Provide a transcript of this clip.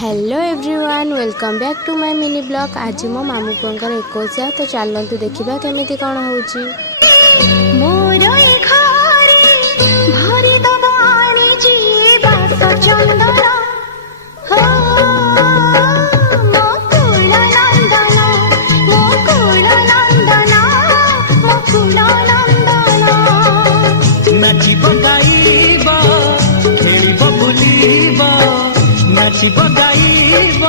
Hello everyone, welcome back to my mini blog. आज मो मामू पुअंकर 21 तो चलतु देखा केमिति कौन होची। नाची गाइब